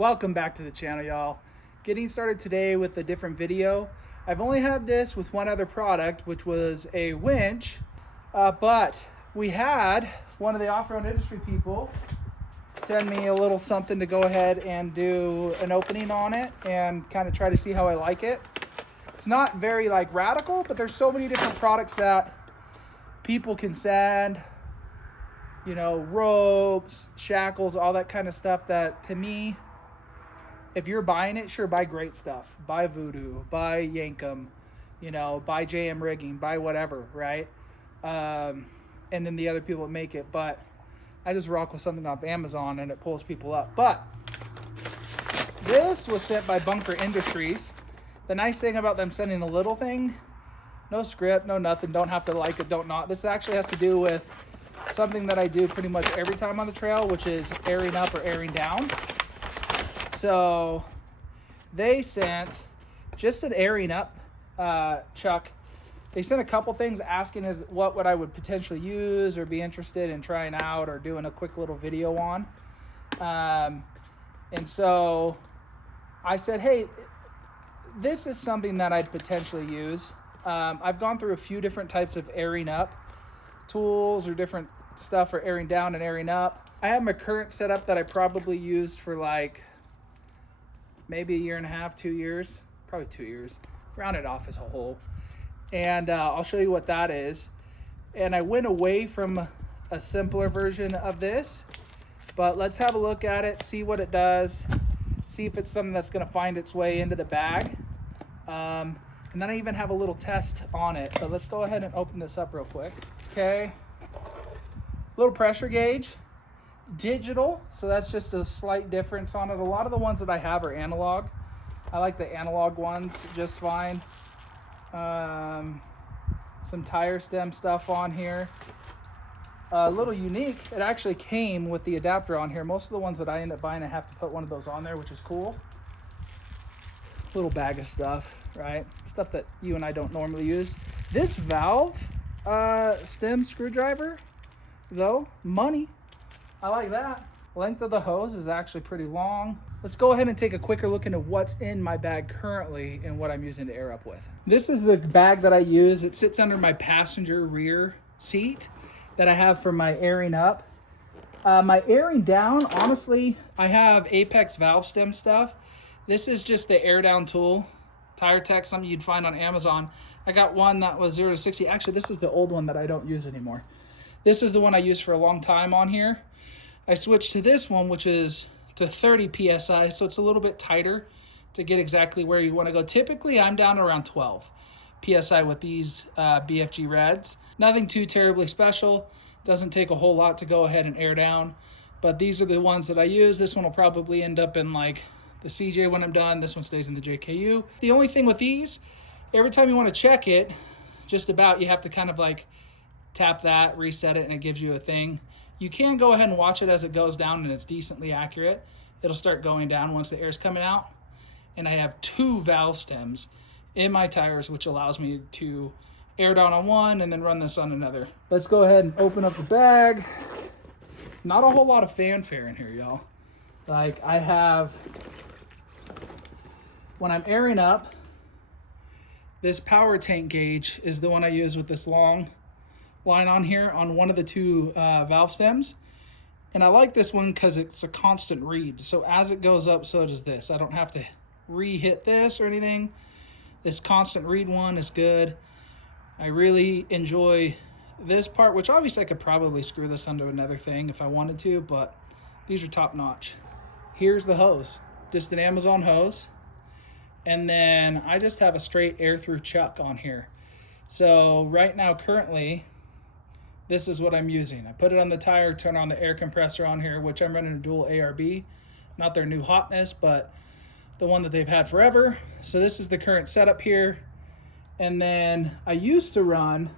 Welcome back to the channel, y'all. Getting started today with a different video. I've only had this with one other product, which was a winch, but we had one of the off-road industry people send me a little something to go ahead and do an opening on it and kind of try to see how I like it. It's not very radical, but there's so many different products that people can send, you know, ropes, shackles, all that kind of stuff that to me, if you're buying it, sure, buy great stuff. Buy Voodoo, buy Yankum, you know, buy JM Rigging, buy whatever, right? And then the other people that make it. But I just rock with something off Amazon and it pulls people up. But this was sent by Bunker Industries. The nice thing about them sending a little thing, no script, no nothing, don't have to like it, don't not. This actually has to do with something that I do pretty much every time on the trail, which is airing up or airing down. So they sent just an airing up chuck. They sent a couple things asking what I would potentially use or be interested in trying out or doing a quick little video on. And so I said, hey, this is something that I'd potentially use. I've gone through a few different types of airing up tools or different stuff for airing down and airing up. I have my current setup that I probably used for maybe a year and a half, 2 years, probably 2 years, round it off as a whole. And I'll show you what that is. And I went away from a simpler version of this, but let's have a look at it, see what it does, see if it's something that's gonna find its way into the bag. And then I even have a little test on it, but let's go ahead and open this up real quick. Okay, little pressure gauge. Digital, so that's just a slight difference on it. A lot of the ones that I have are analog. I like the analog ones just fine. Some tire stem stuff on here. A little unique, it actually came with the adapter on here. Most of the ones that I end up buying, I have to put one of those on there, which is cool. Little bag of stuff, right? Stuff that you and I don't normally use. This valve stem screwdriver, though, money. I like that. Length of the hose is actually pretty long. Let's go ahead and take a quicker look into what's in my bag currently and what I'm using to air up with. This is the bag that I use. It sits under my passenger rear seat that I have for my airing up. My airing down, honestly, I have Apex valve stem stuff. This is just the air down tool. Tire Tech, something you'd find on Amazon. I got one that was 0 to 60. Actually, this is the old one that I don't use anymore. This is the one I used for a long time on here. I switched to this one, which is to 30 PSI, so it's a little bit tighter to get exactly where you want to go. Typically, I'm down around 12 PSI with these BFG Reds. Nothing too terribly special. Doesn't take a whole lot to go ahead and air down, but these are the ones that I use. This one will probably end up in the CJ when I'm done. This one stays in the JKU. The only thing with these, every time you want to check it, just about, you have to kind of tap that, reset it, and it gives you a thing. You can go ahead and watch it as it goes down, and it's decently accurate. It'll start going down once the air's coming out. And I have 2 valve stems in my tires, which allows me to air down on one and then run this on another. Let's go ahead and open up the bag. Not a whole lot of fanfare in here, y'all. I have, when I'm airing up, this power tank gauge is the one I use with this long line on here on one of the 2 valve stems. And I like this one because it's a constant read. So as it goes up, so does this. I don't have to re-hit this or anything. This constant read one is good. I really enjoy this part, which obviously I could probably screw this under another thing if I wanted to, but these are top notch. Here's the hose, just an Amazon hose. And then I just have a straight air through chuck on here. So right now, currently, this is what I'm using. I put it on the tire, turn on the air compressor on here, which I'm running a dual ARB. Not their new hotness, but the one that they've had forever. So this is the current setup here. And then I used to run,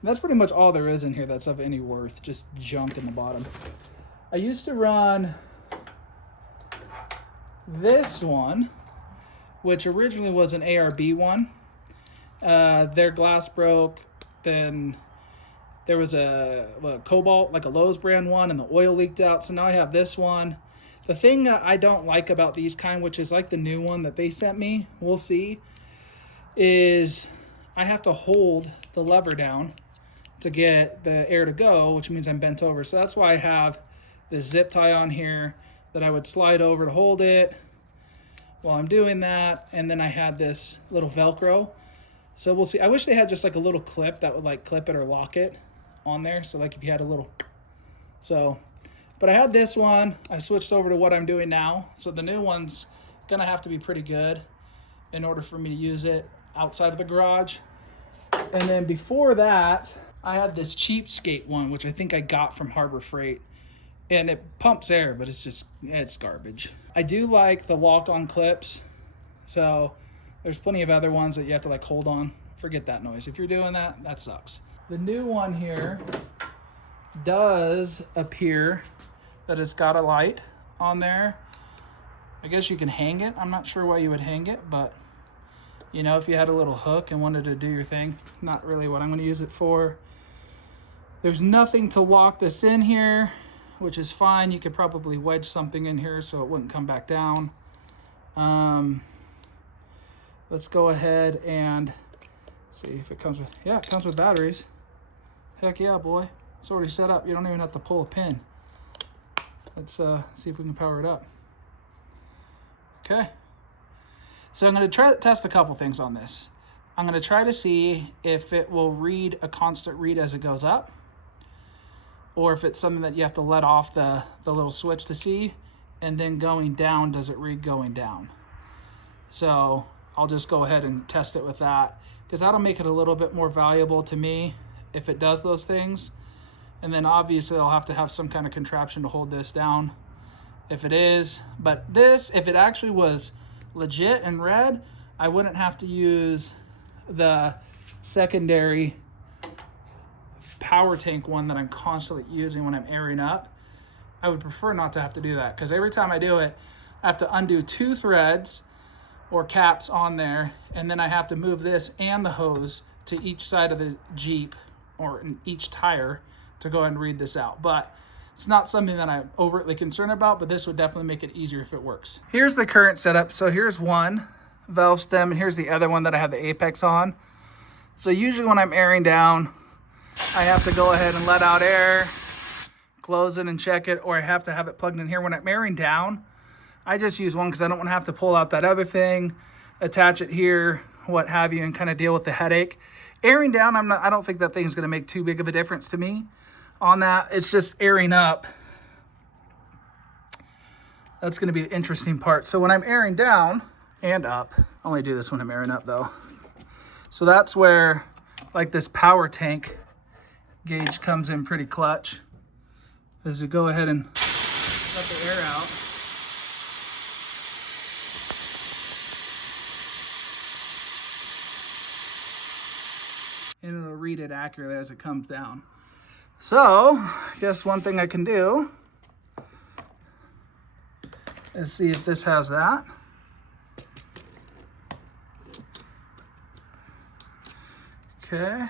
and that's pretty much all there is in here that's of any worth, just junk in the bottom. I used to run this one, which originally was an ARB one. Their glass broke, then there was a Cobalt, like a Lowe's brand one, and the oil leaked out. So now I have this one. The thing that I don't like about these kind, which is like the new one that they sent me, we'll see, is I have to hold the lever down to get the air to go, which means I'm bent over. So that's why I have this zip tie on here that I would slide over to hold it while I'm doing that. And then I had this little Velcro. So we'll see. I wish they had just like a little clip that would like clip it or lock it on there. So like if you had a little, but I had this one. I switched over to what I'm doing now. So the new one's gonna have to be pretty good in order for me to use it outside of the garage. And then before that, I had this cheapskate one, which I think I got from Harbor Freight. And it pumps air, but it's garbage. I do like the lock-on clips. So there's plenty of other ones that you have to like hold on. Forget that noise. If you're doing that, that sucks. The new one here does appear that it's got a light on there. I guess you can hang it. I'm not sure why you would hang it, but you know, if you had a little hook and wanted to do your thing, not really what I'm going to use it for. There's nothing to lock this in here, which is fine. You could probably wedge something in here so it wouldn't come back down. Let's go ahead and see if it comes with, yeah, it comes with batteries. Heck yeah, boy. It's already set up. You don't even have to pull a pin. Let's see if we can power it up. Okay. So I'm going to try to test a couple things on this. I'm going to try to see if it will read a constant read as it goes up, or if it's something that you have to let off the little switch to see, and then going down, does it read going down? So I'll just go ahead and test it with that, because that'll make it a little bit more valuable to me if it does those things. And then obviously I'll have to have some kind of contraption to hold this down if it is. But this, if it actually was legit and red, I wouldn't have to use the secondary power tank one that I'm constantly using when I'm airing up. I would prefer not to have to do that, because every time I do it, I have to undo 2 threads or caps on there, and then I have to move this and the hose to each side of the Jeep or in each tire to go and read this out. But it's not something that I'm overtly concerned about, but this would definitely make it easier if it works. Here's the current setup. So here's one valve stem, and here's the other one that I have the apex on. So usually when I'm airing down, I have to go ahead and let out air, close it and check it, or I have to have it plugged in here. When I'm airing down, I just use one because I don't want to have to pull out that other thing, attach it here, what have you, and kind of deal with the headache. Airing down, I don't think that thing's going to make too big of a difference to me on that. It's just airing up. That's going to be the interesting part. So when I'm airing down and up, I only do this when I'm airing up though. So that's where like this power tank gauge comes in pretty clutch, as you go ahead and let the air out. And it'll read it accurately as it comes down. So I guess one thing I can do is see if this has that. Okay.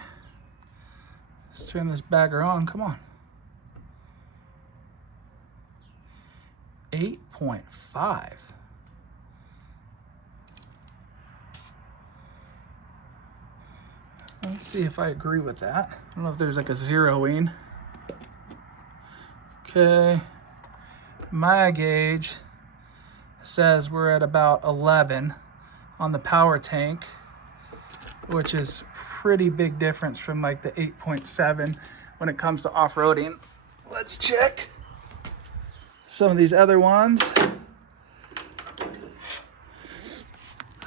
Let's turn this bagger on. Come on. 8.5. Let's see if I agree with that. I don't know if there's like a zeroing. Okay. My gauge says we're at about 11 on the power tank, which is pretty big difference from like the 8.7 when it comes to off-roading. Let's check some of these other ones.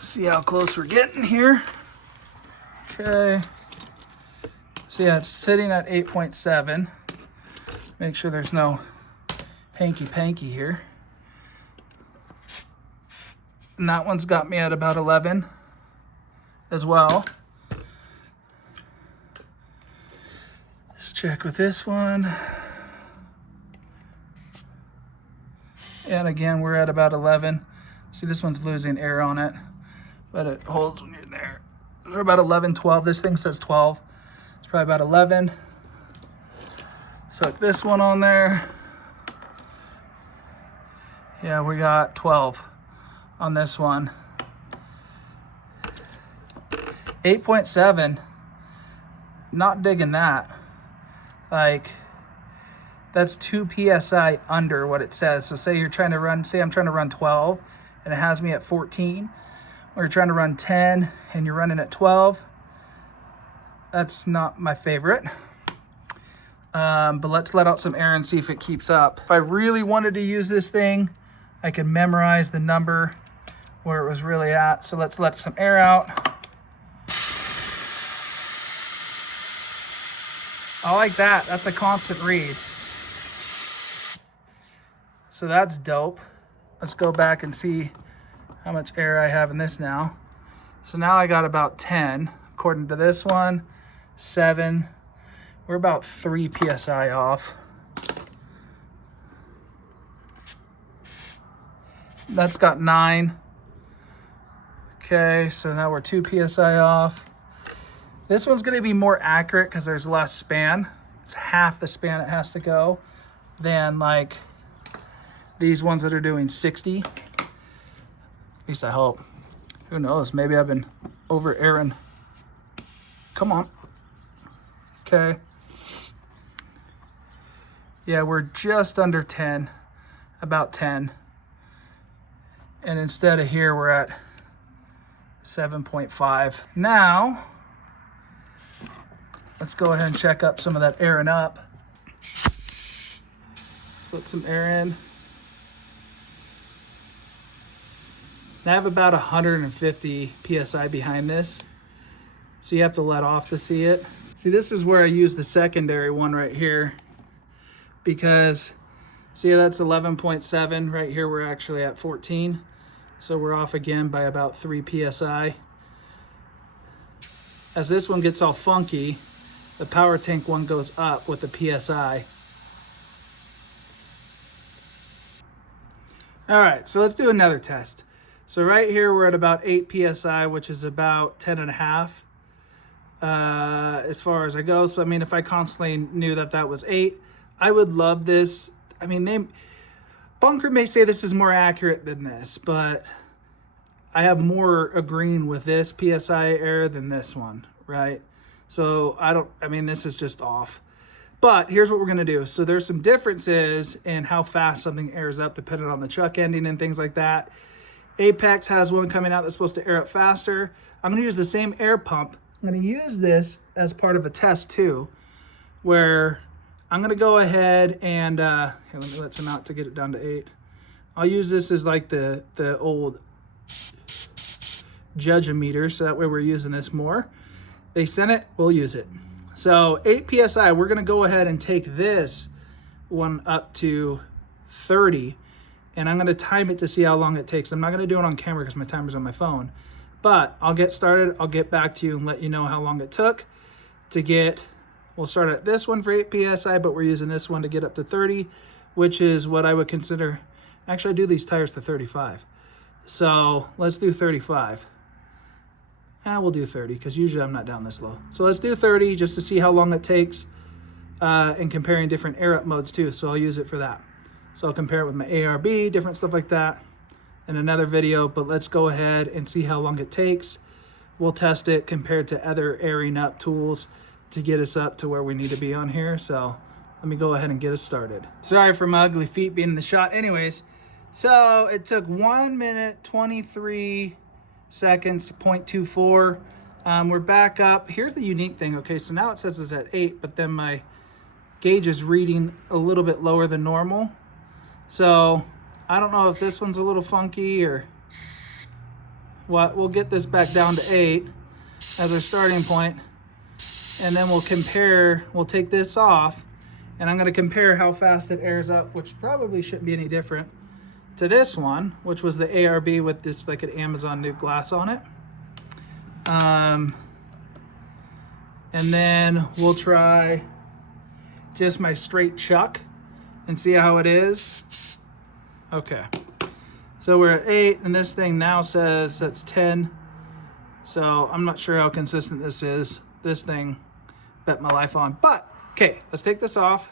See how close we're getting here. Okay. So yeah, it's sitting at 8.7. Make sure there's no hanky-panky here. And that one's got me at about 11 as well. Let's check with this one. And again, we're at about 11. See, this one's losing air on it, but it holds when you're there. We're about 11, 12. This thing says 12. It's probably about 11. So this one on there. Yeah, we got 12 on this one. 8.7, not digging that. Like, that's 2 PSI under what it says. So say you're trying to run, say I'm trying to run 12 and it has me at 14, or you're trying to run 10 and you're running at 12. That's not my favorite. But let's let out some air and see if it keeps up. If I really wanted to use this thing, I could memorize the number where it was really at. So let's let some air out. I like that. That's a constant read. So that's dope. Let's go back and see how much air I have in this now. So now I got about 10. According to this one, 7. We're about 3 PSI off. That's got 9. Okay, so now we're 2 PSI off. This one's gonna be more accurate because there's less span. It's half the span it has to go than like these ones that are doing 60. At least I hope. Who knows? Maybe I've been over airing. Come on. Okay. Yeah, we're just under 10, about 10. And instead of here, we're at 7.5. Now, let's go ahead and check up some of that airing up. Put some air in. I have about 150 PSI behind this. So you have to let off to see it. See, this is where I use the secondary one right here. Because, see, that's 11.7. Right here, we're actually at 14. So we're off again by about 3 PSI. As this one gets all funky, the power tank one goes up with the PSI. All right, so let's do another test. So right here, we're at about 8 PSI, which is about 10.5 as far as I go. So, I mean, if I constantly knew that that was 8, I would love this. I mean, Bunker may say this is more accurate than this, but I have more agreeing with this PSI error than this one, right? So I mean, this is just off. But here's what we're gonna do. So there's some differences in how fast something airs up depending on the chuck ending and things like that. Apex has one coming out that's supposed to air up faster. I'm gonna use the same air pump. I'm gonna use this as part of a test too, where I'm gonna go ahead and, here, let me let some out to get it down to 8. I'll use this as like the old judge-o-meter, so that way we're using this more. They sent it, we'll use it. So 8 PSI, we're gonna go ahead and take this one up to 30, and I'm gonna time it to see how long it takes. I'm not gonna do it on camera because my timer's on my phone, but I'll get started, I'll get back to you and let you know how long it took to get. We'll start at this one for 8 PSI, but we're using this one to get up to 30, which is what I would consider, actually I do these tires to 35. So let's do 35. And we'll do 30 because usually I'm not down this low. So let's do 30 just to see how long it takes and comparing different air up modes too. So I'll use it for that. So I'll compare it with my ARB, different stuff like that in another video, but let's go ahead and see how long it takes. We'll test it compared to other airing up tools to get us up to where we need to be on here. So let me go ahead and get us started. Sorry for my ugly feet being in the shot. Anyways, so it took 1 minute, 23 seconds, 0.24. We're back up. Here's the unique thing. Okay, so now it says it's at 8, but then my gauge is reading a little bit lower than normal. So I don't know if this one's a little funky or what. We'll get this back down to 8 as our starting point. And then we'll compare, we'll take this off, and I'm gonna compare how fast it airs up, which probably shouldn't be any different to this one, which was the ARB with this like an Amazon Nuke glass on it. And then we'll try just my straight chuck and see how it is. Okay, so we're at 8, and this thing now says that's 10. So I'm not sure how consistent this is. This thing bet my life on, but okay, let's take this off.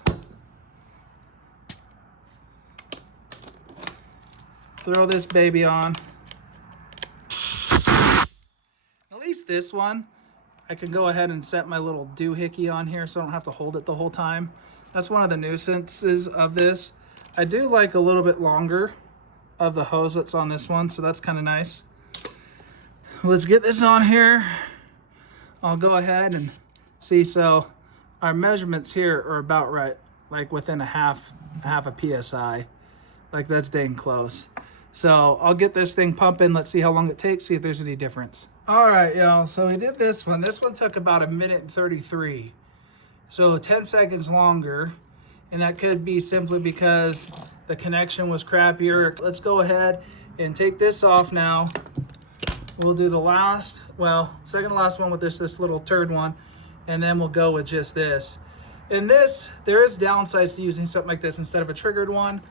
throw this baby on. At least this one, I can go ahead and set my little doohickey on here so I don't have to hold it the whole time. That's one of the nuisances of this. I do like a little bit longer of the hose that's on this one, so that's kind of nice. Let's get this on here. I'll go ahead and see. So our measurements here are about right, like within a half a PSI. Like that's dang close. So I'll get this thing pumping. Let's see how long it takes, see if there's any difference. All right, y'all, so we did this one. This one took about 1:33. So 10 seconds longer. And that could be simply because the connection was crappier. Let's go ahead and take this off now. We'll do the second to last one with this little turd one, and then we'll go with just this. And this, there is downsides to using something like this instead of a triggered one,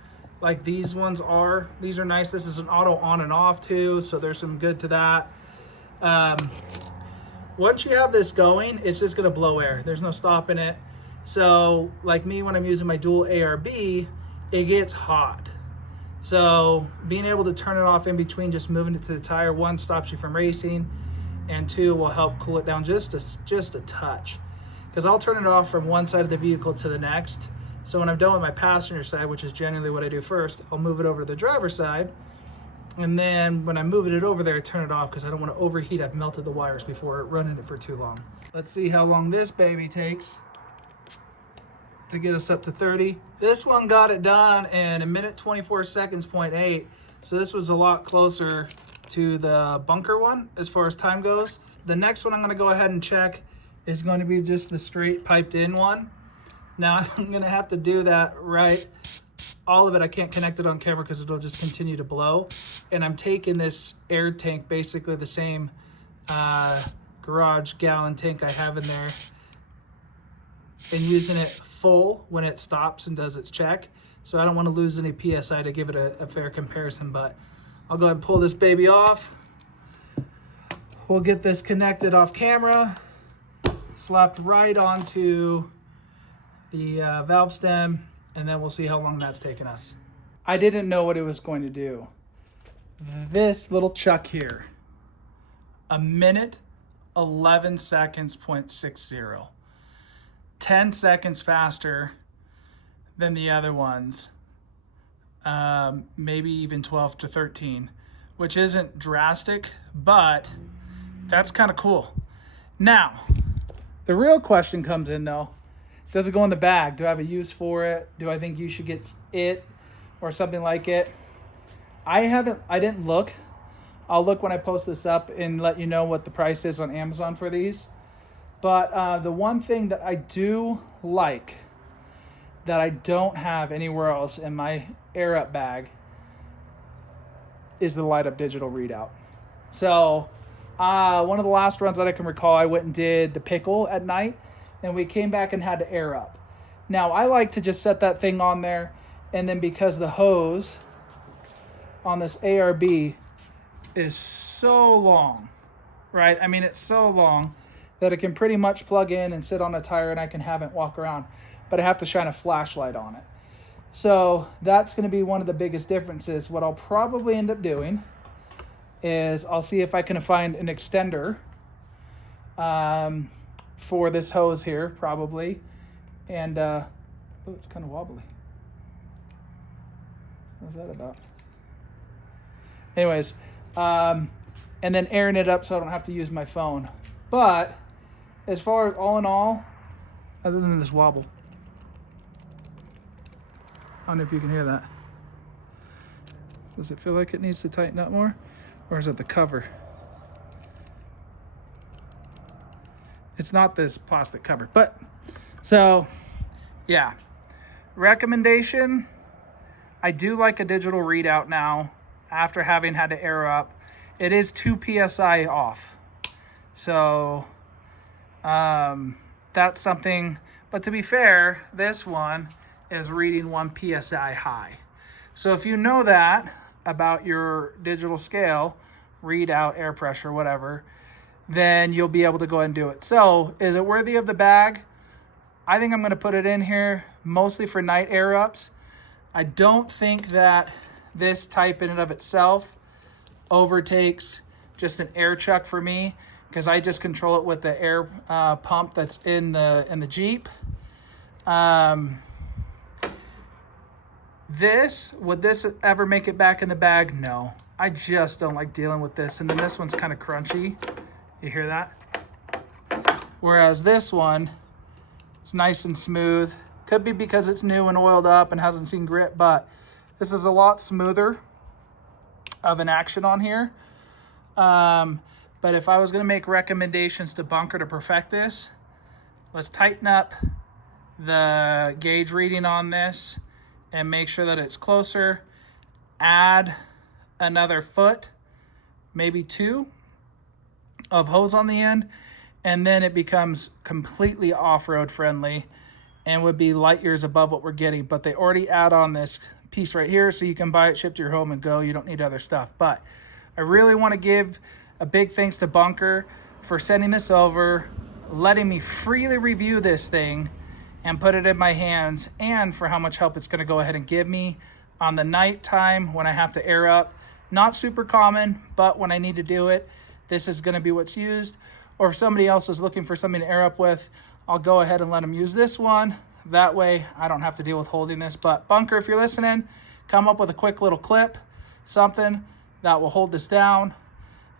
like these ones are. These are nice. This is an auto on and off too, so there's some good to that. Once you have this going, it's just gonna blow air. There's no stopping it. So like me, when I'm using my dual ARB, it gets hot. So being able to turn it off in between, just moving it to the tire, one, stops you from racing, and two, will help cool it down just a touch. Because I'll turn it off from one side of the vehicle to the next. So when I'm done with my passenger side, which is generally what I do first, I'll move it over to the driver's side. And then when I'm moving it over there, I turn it off because I don't want to overheat. I've melted the wires before running it for too long. Let's see how long this baby takes to get us up to 30. This one got it done in 1:24 seconds, 0.8. So this was a lot closer to the bunker one as far as time goes. The next one I'm gonna go ahead and check is going to be just the straight piped in one. Now I'm gonna have to do that right. All of it, I can't connect it on camera because it'll just continue to blow. And I'm taking this air tank, basically the same garage gallon tank I have in there, and using it full when it stops and does its check. So I don't want to lose any PSI to give it a fair comparison, but I'll go ahead and pull this baby off. We'll get this connected off camera, slapped right onto the valve stem, and then we'll see how long that's taken us. I didn't know what it was going to do. This little chuck here, 1:11 seconds, 0.60. 10 seconds faster than the other ones, maybe even 12 to 13, which isn't drastic, but that's kind of cool. Now, the real question comes in though, does it go in the bag? Do I have a use for it? Do I think you should get it or something like it? I didn't look. I'll look when I post this up and let you know what the price is on Amazon for these. But the one thing that I do like that I don't have anywhere else in my Air Up bag is the light up digital readout. So one of the last runs that I can recall, I went and did the pickle at night, and we came back and had to air up. Now I like to just set that thing on there, and then because the hose on this ARB is so long, right? I mean, it's so long that it can pretty much plug in and sit on a tire and I can have it walk around, but I have to shine a flashlight on it. So that's gonna be one of the biggest differences. What I'll probably end up doing is I'll see if I can find an extender for this hose here, probably. And, oh, it's kind of wobbly. What's that about? Anyways, and then airing it up so I don't have to use my phone. But as far as all in all, other than this wobble, I don't know if you can hear that. Does it feel like it needs to tighten up more? Or is it the cover? It's not this plastic cover, but so yeah. Recommendation, I do like a digital readout now after having had to air up. It is 2 PSI off. So that's something, but to be fair, this one is reading 1 PSI high. So if you know that about your digital scale, readout, air pressure, whatever, then you'll be able to go ahead and do it. So is it worthy of the bag? I think I'm going to put it in here mostly for night air ups. I don't think that this type in and of itself overtakes just an air chuck for me, because I just control it with the air pump that's in the Jeep. Would this ever make it back in the bag? No. I just don't like dealing with this. And then this one's kind of crunchy. You hear that? Whereas this one, it's nice and smooth. Could be because it's new and oiled up and hasn't seen grit, but this is a lot smoother of an action on here. But if I was going to make recommendations to bunker to perfect this, let's tighten up the gauge reading on this and make sure that it's closer. Add another foot, maybe 2 of hose on the end, and then it becomes completely off-road friendly and would be light years above what we're getting. But they already add on this piece right here, so you can buy it, ship to your home, and go. You don't need other stuff. But I really want to give a big thanks to Bunker for sending this over, letting me freely review this thing and put it in my hands, and for how much help it's going to go ahead and give me on the night time when I have to air up. Not super common, but when I need to do it, this is going to be what's used. Or if somebody else is looking for something to air up with, I'll go ahead and let them use this one. That way I don't have to deal with holding this. But Bunker, if you're listening, come up with a quick little clip, something that will hold this down,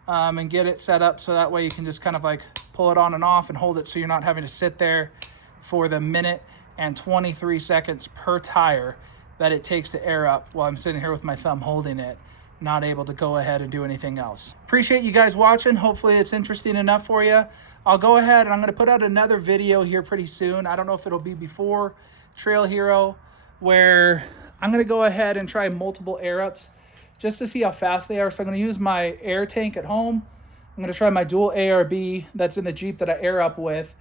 and get it set up so that way you can just kind of like pull it on and off and hold it, so you're not having to sit there for the 1 and 23 seconds per tire that it takes to air up while I'm sitting here with my thumb holding it, not able to go ahead and do anything else. Appreciate you guys watching. Hopefully it's interesting enough for you. I'll go ahead and I'm going to put out another video here pretty soon. I don't know if it'll be before Trail Hero, where I'm going to go ahead and try multiple air ups just to see how fast they are. So I'm going to use my air tank at home. I'm going to try my dual ARB that's in the Jeep that I air up with.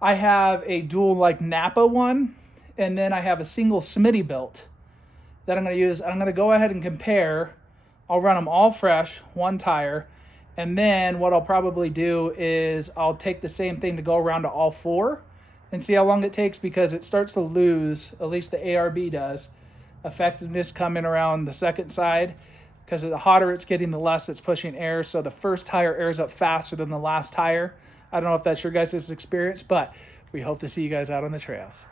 I have a dual like Napa one, and then I have a single Smittybilt that I'm going to use. I'm going to go ahead and compare. I'll run them all fresh, one tire, and then what I'll probably do is I'll take the same thing to go around to all 4 and see how long it takes, because it starts to lose, at least the ARB does, effectiveness coming around the second side, because the hotter it's getting, the less it's pushing air. So the first tire airs up faster than the last tire. I don't know if that's your guys' experience, but we hope to see you guys out on the trails.